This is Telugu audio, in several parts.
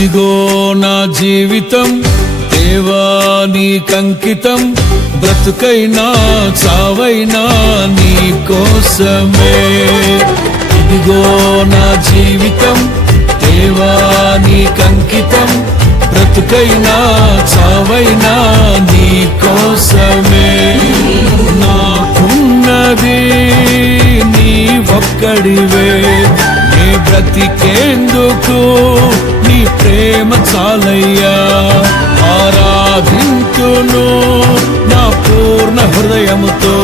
ఇదిగో నా జీవితం దేవా నీకంకితం, బ్రతుకైనా చావైనా నీ కోసమే. ఇదిగో నా జీవితం దేవా నీకంకితం, బ్రతుకైనా చావైనా నీ కోసమే. నాకున్నది నీ ఒక్కడివే, నీ బ్రతికేందుకు నీ ప్రేమ చాలయ్యా. ఆరాధింతును నా పూర్ణ హృదయముతో,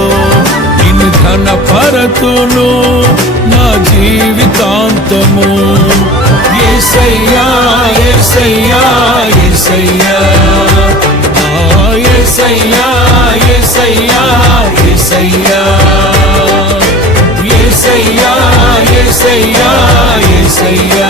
నిన్ను ఘనపరతును నా జీవితాంతము. యేసయ్యా యేసయ్యా యేసయ్యా, యేసయ్యా యేసయ్యా యేసయ్యా, యేసయ్యా యేసయ్యా యేసయ్యా.